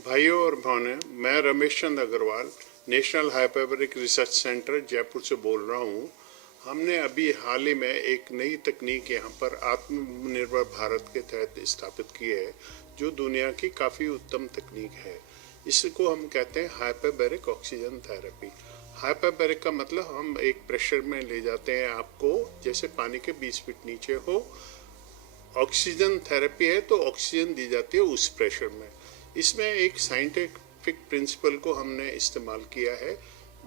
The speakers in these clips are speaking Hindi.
भाइयों और बहनों, मैं Ramesh Chand Agarwal national hyperbaric research centre Jaipur से बोल रहा हूँ। हमने अभी हाल ही में एक नई तकनीक यहाँ पर आत्मनिर्भर भारत के तहत स्थापित की है, जो दुनिया की काफ़ी उत्तम तकनीक है। इसको हम कहते हैं हाइपरबैरिक ऑक्सीजन थेरेपी। हाइपरबैरिक का मतलब हम एक प्रेशर में ले जाते हैं आपको, जैसे पानी के 20 फीट नीचे हो। ऑक्सीजन थेरेपी है तो ऑक्सीजन दी जाती है उस प्रेशर में। इसमें एक साइंटिफिक प्रिंसिपल को हमने इस्तेमाल किया है,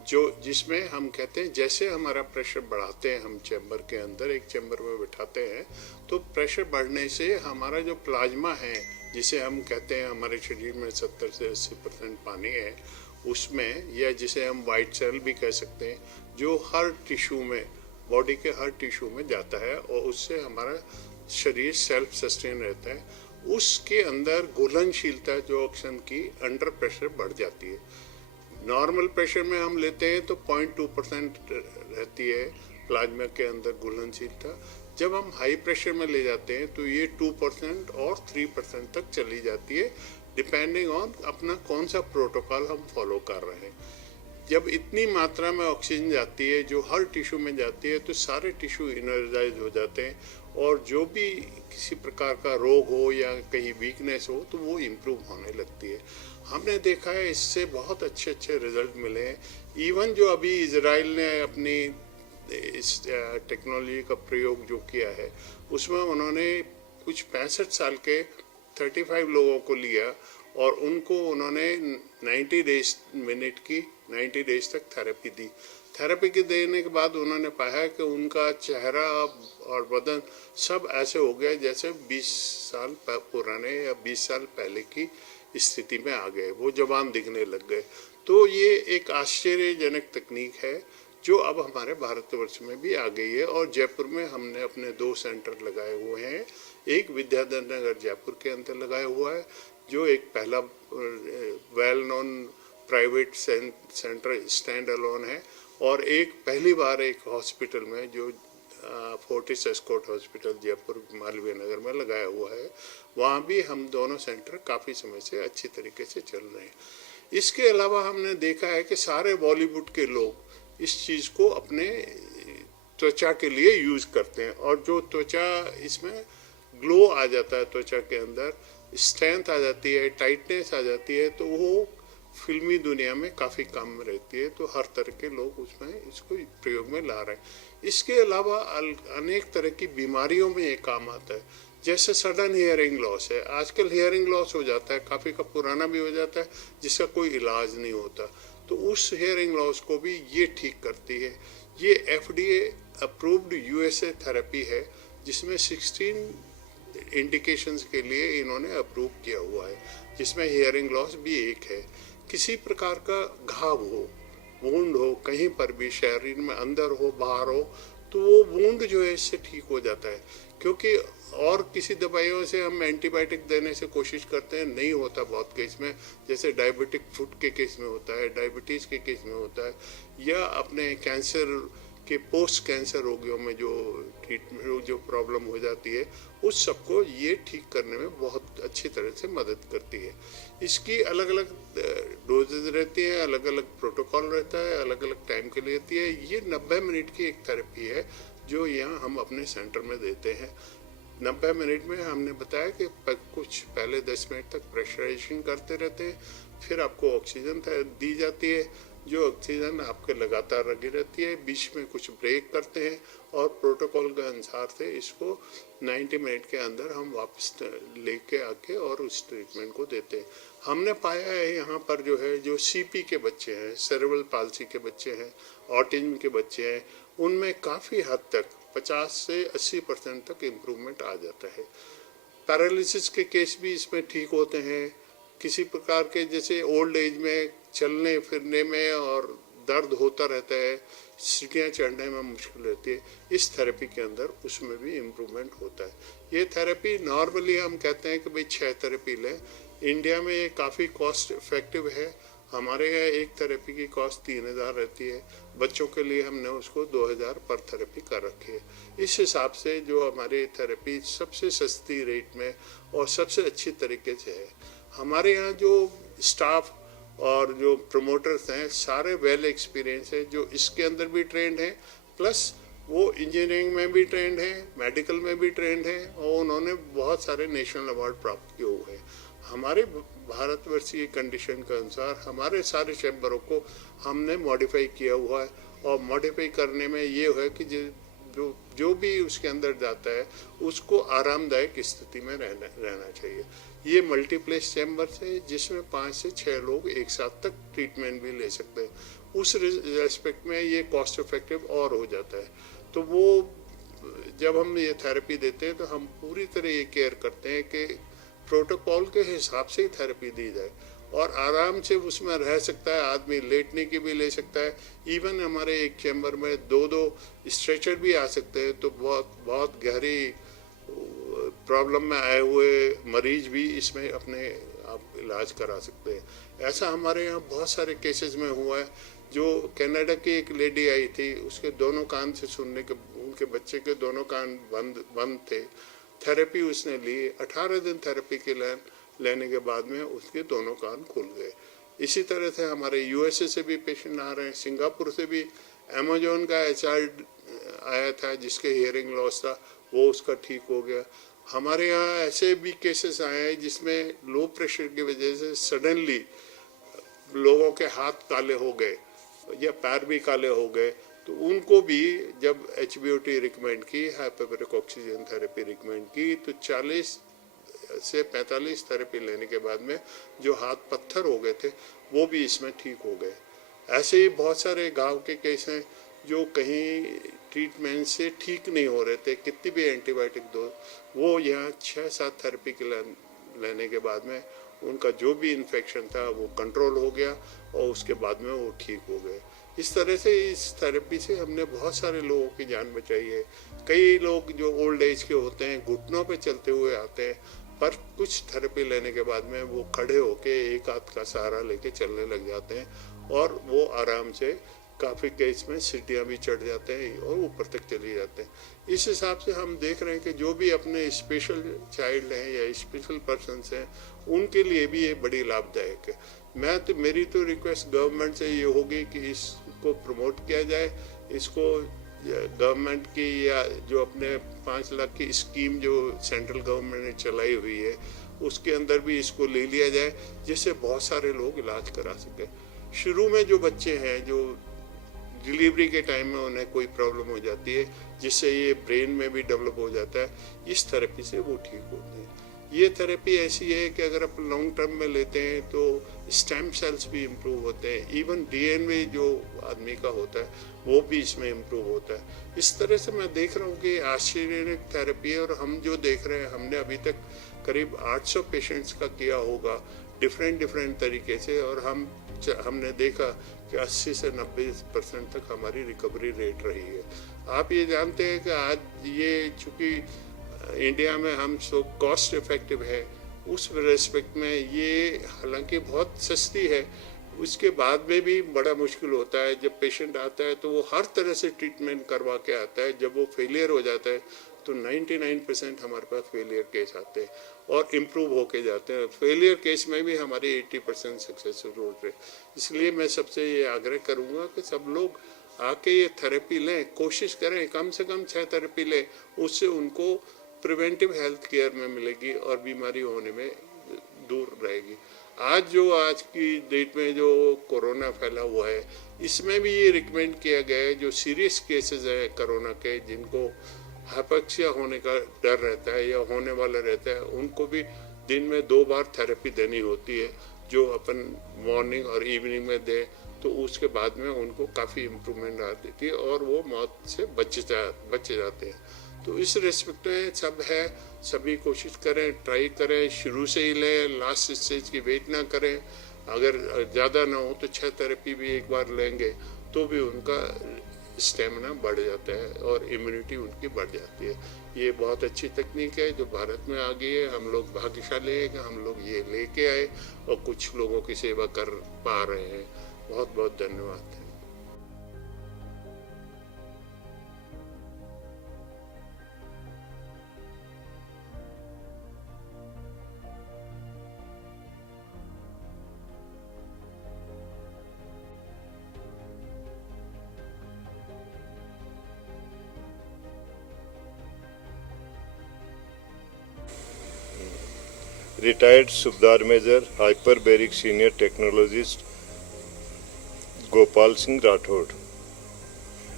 जो जिसमें हम कहते हैं जैसे हमारा प्रेशर बढ़ाते हैं, हम चैम्बर के अंदर एक चैम्बर में बिठाते हैं, तो प्रेशर बढ़ने से हमारा जो प्लाज्मा है, जिसे हम कहते हैं हमारे शरीर में 70 से 80% पानी है उसमें, या जिसे हम वाइट सेल भी कह सकते हैं, जो हर टिश्यू में, बॉडी के हर टिश्यू में जाता है और उससे हमारा शरीर सेल्फ सस्टेन रहता है। उसके अंदर घुलनशीलता जो ऑक्सीजन की अंडर प्रेशर बढ़ जाती है। नॉर्मल प्रेशर में हम लेते हैं तो 0.2% रहती है प्लाज्मा के अंदर घुलनशीलता। जब हम हाई प्रेशर में ले जाते हैं तो ये 2% और 3% तक चली जाती है, डिपेंडिंग ऑन अपना कौन सा प्रोटोकॉल हम फॉलो कर रहे हैं। जब इतनी मात्रा में ऑक्सीजन जाती है जो हर टिश्यू में जाती है, तो सारे टिश्यू इनर्जाइज हो जाते हैं और जो भी किसी प्रकार का रोग हो या कहीं वीकनेस हो तो वो इम्प्रूव होने लगती है। हमने देखा है इससे बहुत अच्छे अच्छे रिजल्ट मिले हैं। इवन जो अभी इजराइल ने अपनी इस टेक्नोलॉजी का प्रयोग जो किया है, उसमें उन्होंने कुछ 65 साल के 35 लोगों को लिया और उनको उन्होंने 90 डेज तक थेरेपी दी। थेरेपी के देने के बाद उन्होंने पाया कि उनका चेहरा और बदन सब ऐसे हो गया जैसे 20 साल पुराने या 20 साल पहले की स्थिति में आ गए, वो जवान दिखने लग गए। तो ये एक आश्चर्यजनक तकनीक है जो अब हमारे भारतवर्ष में भी आ गई है और जयपुर में हमने अपने 2 सेंटर लगाए हुए हैं। एक विद्याधर नगर जयपुर के अंदर लगाया हुआ है, जो एक पहला well known private centre stand alone है, और एक पहली बार एक हॉस्पिटल में जो Fortis Escort hospital Jaipur Malviya Nagar में लगाया हुआ है, वहाँ भी हम दोनों सेंटर काफ़ी समय से अच्छी तरीके से चल रहे हैं। इसके अलावा हमने देखा है कि सारे बॉलीवुड के लोग इस चीज़ को अपने त्वचा के लिए यूज़ करते हैं, और जो त्वचा इसमें ग्लो आ जाता है, त्वचा के अंदर स्ट्रेंथ आ जाती है, टाइटनेस आ जाती है, तो वो फिल्मी दुनिया में काफ़ी कम रहती है। तो हर तरह के लोग उसमें इसको प्रयोग में ला रहे हैं। इसके अलावा अनेक तरह की बीमारियों में ये काम आता है, जैसे सडन हियरिंग लॉस है। आजकल हियरिंग लॉस हो जाता है, काफ़ी का पुराना भी हो जाता है, जिसका कोई इलाज नहीं होता, तो उस हियरिंग लॉस को भी ये ठीक करती है। ये FDA अप्रूव्ड USA थेरेपी है, जिसमें 16 इंडिकेशंस के लिए इन्होंने अप्रूव किया हुआ है, जिसमें हियरिंग लॉस भी एक है। किसी प्रकार का घाव हो, वुंड हो, कहीं पर भी शरीर में अंदर हो बाहर हो, तो वो वुंड जो है इससे ठीक हो जाता है। क्योंकि और किसी दवाइयों से हम एंटीबायोटिक देने से कोशिश करते हैं, नहीं होता बहुत केस में, जैसे डायबिटिक फुट के केस में होता है, डायबिटीज़ के केस में होता है, या अपने कैंसर के पोस्ट कैंसर रोगियों में जो ट्रीटमेंट जो प्रॉब्लम हो जाती है, उस सबको ये ठीक करने में बहुत अच्छी तरह से मदद करती है। इसकी अलग अलग डोजेज रहती है, अलग अलग प्रोटोकॉल रहता है, अलग अलग टाइम के लिए रहती है। ये 90 मिनट की एक थेरेपी है जो यहाँ हम अपने सेंटर में देते हैं। 90 मिनट में हमने बताया कि कुछ पहले 10 मिनट तक प्रेशराइजेशन करते रहते हैं, फिर आपको ऑक्सीजन दी जाती है, जो ऑक्सीजन आपके लगातार लगी रहती है। बीच में कुछ ब्रेक करते हैं और प्रोटोकॉल के अनुसार से इसको 90 मिनट के अंदर हम वापस लेके आके और उस ट्रीटमेंट को देते हैं। हमने पाया है यहाँ पर जो है, जो CP के बच्चे हैं, सेरेब्रल पाल्सी के बच्चे हैं, ऑटिज्म के बच्चे हैं, उनमें काफ़ी हद तक 50 से 80% तक इम्प्रूवमेंट आ जाता है। पैरालिसिस के केस भी इसमें ठीक होते हैं। किसी प्रकार के जैसे ओल्ड एज में चलने फिरने में और दर्द होता रहता है, सीढ़ियाँ चढ़ने में मुश्किल रहती है, इस थेरेपी के अंदर उसमें भी इम्प्रूवमेंट होता है। ये थेरेपी नॉर्मली हम कहते हैं कि भाई 6 थेरेपी लें। इंडिया में ये काफ़ी कॉस्ट इफेक्टिव है। हमारे यहाँ एक थेरेपी की कॉस्ट 3000 रहती है, बच्चों के लिए हमने उसको 2000 पर थेरेपी कर रखी है। इस हिसाब से जो हमारी थेरेपी सबसे सस्ती रेट में और सबसे अच्छी तरीके से है। हमारे यहाँ जो स्टाफ और जो प्रमोटर्स हैं सारे वेल एक्सपीरियंस है, जो इसके अंदर भी ट्रेंड है, प्लस वो इंजीनियरिंग में भी ट्रेंड है, मेडिकल में भी ट्रेंड है, और उन्होंने बहुत सारे नेशनल अवार्ड प्राप्त किए हुए हैं। हमारे भारतवर्षीय कंडीशन के अनुसार हमारे सारे चैम्बरों को हमने मॉडिफाई किया हुआ है, और मॉडिफाई करने में ये है कि जो भी उसके अंदर जाता है उसको आरामदायक स्थिति में रहना चाहिए। ये मल्टीप्लेस चैम्बर्स है जिसमें 5 से 6 लोग एक साथ तक ट्रीटमेंट भी ले सकते हैं। उस रेस्पेक्ट में ये कॉस्ट इफेक्टिव और हो जाता है। तो वो जब हम ये थेरेपी देते हैं तो हम पूरी तरह ये केयर करते हैं कि प्रोटोकॉल के हिसाब से ही थेरेपी दी जाए, और आराम से उसमें रह सकता है आदमी, लेटने की भी ले सकता है। इवन हमारे एक चैम्बर में 2-2 स्ट्रेचर भी आ सकते हैं, तो बहुत बहुत गहरी प्रॉब्लम में आए हुए मरीज भी इसमें अपने आप इलाज करा सकते हैं। ऐसा हमारे यहाँ बहुत सारे केसेस में हुआ है। जो कनाडा की एक लेडी आई थी, उसके दोनों कान से सुनने के, उनके बच्चे के दोनों कान बंद थे। थेरेपी उसने ली, 18 दिन थेरेपी के लेने के बाद में उसके दोनों कान खुल गए। इसी तरह से हमारे यूएसए से भी पेशेंट आ रहे हैं, सिंगापुर से भी। अमेजोन का एचआर आया था जिसके हियरिंग लॉस था, वो उसका ठीक हो गया। हमारे यहाँ ऐसे भी केसेस आए हैं जिसमें लो प्रेशर की वजह से सडनली लोगों के हाथ काले हो गए या पैर भी काले हो गए, तो उनको भी जब HBOT रिकमेंड की, हाइपरबैरिक ऑक्सीजन थेरेपी रिकमेंड की, तो 40 से 45 थेरेपी लेने के बाद में जो हाथ पत्थर हो गए थे वो भी इसमें ठीक हो गए। ऐसे ही बहुत सारे गांव के केस हैं जो कहीं ट्रीटमेंट से ठीक नहीं हो रहे थे, कितनी भी एंटीबायोटिक दो, वो यहाँ 6-7 थेरेपी के लेने के बाद में उनका जो भी इन्फेक्शन था वो कंट्रोल हो गया, और उसके बाद में वो ठीक हो गए। इस तरह से इस थेरेपी से हमने बहुत सारे लोगों की जान बचाई है। कई लोग जो ओल्ड एज के होते हैं घुटनों पे चलते हुए आते हैं, पर कुछ थेरेपी लेने के बाद में वो खड़े होके एक हाथ का सहारा लेके चलने लग जाते हैं, और वो आराम से काफ़ी केस में सीढ़ियाँ भी चढ़ जाते हैं और ऊपर तक चले जाते हैं। इस हिसाब से हम देख रहे हैं कि जो भी अपने स्पेशल चाइल्ड हैं या स्पेशल पर्सनस हैं, उनके लिए भी ये बड़ी लाभदायक है। मेरी तो रिक्वेस्ट गवर्नमेंट से ये होगी कि इसको प्रमोट किया जाए, इसको गवर्नमेंट की या जो अपने 5 लाख की स्कीम जो सेंट्रल गवर्नमेंट ने चलाई हुई है उसके अंदर भी इसको ले लिया जाए, जिससे बहुत सारे लोग इलाज करा सकें। शुरू में जो बच्चे हैं जो डिलीवरी के टाइम में उन्हें कोई प्रॉब्लम हो जाती है जिससे ये ब्रेन में भी डेवलप हो जाता है, इस थेरेपी से वो ठीक होते हैं। ये थेरेपी ऐसी है कि अगर आप लॉन्ग टर्म में लेते हैं तो स्टेम सेल्स भी इम्प्रूव होते हैं, इवन DNA जो आदमी का होता है वो भी इसमें इम्प्रूव होता है। इस तरह से मैं देख रहा हूँ कि आश्चर्यजनक थेरेपी है, और हम जो देख रहे हैं, हमने अभी तक करीब 800 पेशेंट्स का किया होगा डिफरेंट तरीके से, और हमने देखा कि 80 से 90% तक हमारी रिकवरी रेट रही है। आप ये जानते हैं कि आज ये चूँकि इंडिया में हम सो कॉस्ट इफेक्टिव है, उस रेस्पेक्ट में ये हालांकि बहुत सस्ती है, उसके बाद में भी बड़ा मुश्किल होता है। जब पेशेंट आता है तो वो हर तरह से ट्रीटमेंट करवा के आता है, जब वो फेलियर हो जाता है तो 99% हमारे पास फेलियर केस आते हैं और इम्प्रूव होके जाते हैं। फेलियर केस में भी हमारी 80% सक्सेसफुल रेट है। इसलिए मैं सबसे ये आग्रह करूँगा कि सब लोग आके ये थेरेपी लें, कोशिश करें कम से कम 6 थेरेपी लें, उससे उनको प्रिवेंटिव हेल्थ केयर में मिलेगी और बीमारी होने में दूर रहेगी। आज की डेट में जो कोरोना फैला हुआ है, इसमें भी ये रिकमेंड किया गया है जो सीरियस केसेस हैं कोरोना के, जिनको हाइपोक्सिया होने का डर रहता है या होने वाला रहता है, उनको भी दिन में 2 बार थेरेपी देनी होती है, जो अपन मॉर्निंग और इवनिंग में दें, तो उसके बाद में उनको काफ़ी इम्प्रूवमेंट आती है और वो मौत से बच जाते हैं। तो इस रिस्पेक्ट में सब है, सभी कोशिश करें, ट्राई करें, शुरू से ही लें, लास्ट स्टेज की वेट ना करें। अगर ज़्यादा ना हो तो 6 थेरेपी भी एक बार लेंगे तो भी उनका स्टेमिना बढ़ जाता है और इम्यूनिटी उनकी बढ़ जाती है। ये बहुत अच्छी तकनीक है जो भारत में आ गई है। हम लोग भाग्यशाली हैं कि हम लोग ये लेके आए और कुछ लोगों की सेवा कर पा रहे हैं। बहुत बहुत धन्यवाद। रिटायर्ड सूबेदार major hyperbaric senior technologist Gopal Singh Rathore.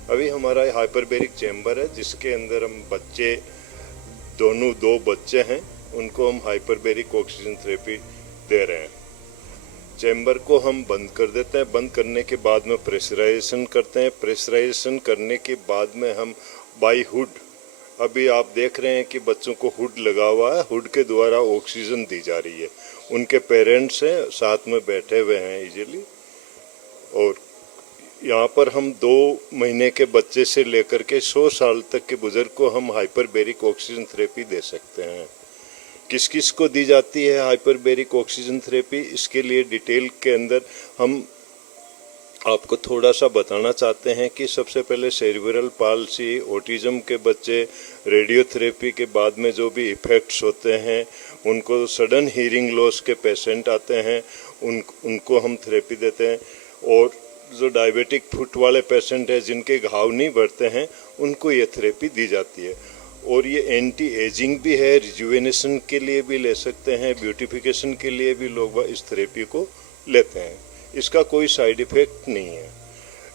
अभी हमारा हाइपरबैरिक चैम्बर है जिसके अंदर हम बच्चे दो बच्चे हैं, उनको हम हाइपरबैरिक ऑक्सीजन थेरेपी दे रहे हैं। चैम्बर को हम बंद कर देते हैं, बंद करने के बाद में प्रेशराइजेशन करते हैं। प्रेशराइजेशन करने के बाद में हम बाई हुड, अभी आप देख रहे हैं कि बच्चों को हुड लगा हुआ है, हुड के द्वारा ऑक्सीजन दी जा रही है। उनके पेरेंट्स हैं साथ में बैठे हुए हैं इजीली। और यहाँ पर हम 2 महीने के बच्चे से लेकर के 100 साल तक के बुजुर्ग को हम हाइपरबैरिक ऑक्सीजन थेरेपी दे सकते हैं। किस किस को दी जाती है हाइपरबैरिक ऑक्सीजन थेरेपी, इसके लिए डिटेल के अंदर हम आपको थोड़ा सा बताना चाहते हैं कि सबसे पहले सेरिब्रल पाल्सी, ऑटिज्म के बच्चे, रेडियोथेरेपी के बाद में जो भी इफ़ेक्ट्स होते हैं, उनको सडन हीयरिंग लॉस के पेशेंट आते हैं, उनको हम थेरेपी देते हैं। और जो डायबिटिक फुट वाले पेशेंट हैं जिनके घाव नहीं बढ़ते हैं, उनको ये थेरेपी दी जाती है। और ये एंटी एजिंग भी है, रिजुवेनेशन के लिए भी ले सकते हैं, ब्यूटिफिकेशन के लिए भी लोग इस थेरेपी को लेते हैं। इसका कोई साइड इफेक्ट नहीं है।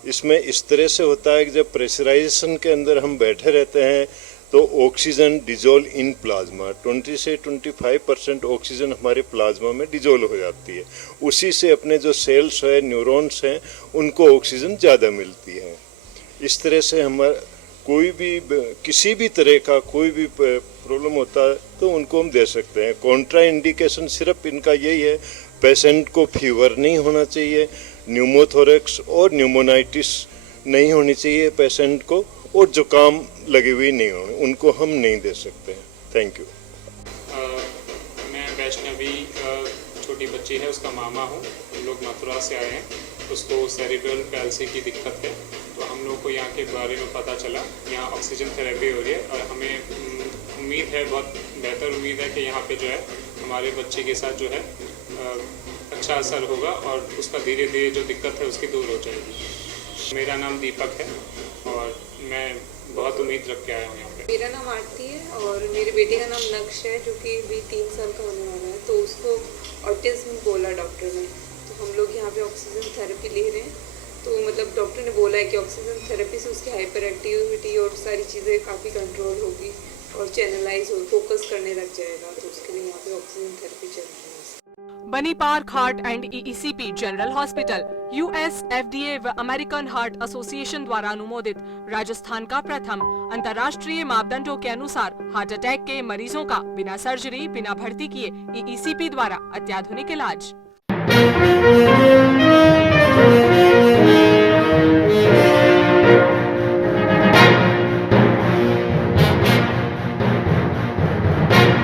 इसमें इस तरह से होता है कि जब प्रेशराइजेशन के अंदर हम बैठे रहते हैं तो ऑक्सीजन डिजोल्व इन प्लाज्मा, 20 से 25% ऑक्सीजन हमारे प्लाज्मा में डिजोल्व हो जाती है। उसी से अपने जो सेल्स है, न्यूरॉन्स हैं, उनको ऑक्सीजन ज़्यादा मिलती है। इस तरह से हमारा कोई भी किसी भी तरह का कोई भी प्रॉब्लम होता है तो उनको हम दे सकते हैं। कॉन्ट्रा इंडिकेशन सिर्फ इनका यही है, पेशेंट को फीवर नहीं होना चाहिए, न्यूमोथोरेक्स और न्यूमोनाइटिस नहीं होनी चाहिए पेशेंट को, और जुकाम लगी हुई नहीं हो, उनको हम नहीं दे सकते हैं। Thank you. मैं वैष्णवी, छोटी बच्ची है, उसका मामा हूँ। हम लोग मथुरा से आए हैं, उसको सेरिब्रल पैल्सी की दिक्कत है, तो हम लोग को यहाँ के बारे में पता चला। यहाँ ऑक्सीजन थेरेपी हो रही है और हमें उम्मीद है, बहुत बेहतर उम्मीद है कि यहाँ पे जो है हमारे बच्चे के साथ जो है अच्छा असर होगा और उसका धीरे धीरे जो दिक्कत है उसकी दूर हो जाएगी। मेरा नाम दीपक है और मैं बहुत उम्मीद रख के आया हूँ यहाँ पे। मेरा नाम आरती है और मेरे बेटे का नाम नक्श है, जो कि अभी 3 साल का होने वाला है। तो उसको ऑटिज्म बोला डॉक्टर ने, तो हम लोग यहाँ पे ऑक्सीजन थेरेपी ले रहे हैं। तो मतलब डॉक्टर ने बोला है कि ऑक्सीजन थेरेपी से उसकी हाइपर एक्टिविटी और सारी चीज़ें काफ़ी कंट्रोल होगी और चैनलाइज हो, फोकस करने लग जाएगा। तो उसके लिए यहाँ पे ऑक्सीजन थेरेपी चल रही है। बनी park heart and EECP general hospital US, FDA व अमेरिकन हार्ट एसोसिएशन द्वारा अनुमोदित राजस्थान का प्रथम अंतर्राष्ट्रीय मापदंडों के अनुसार हार्ट अटैक के मरीजों का बिना सर्जरी, बिना भर्ती किए EECP द्वारा अत्याधुनिक इलाज।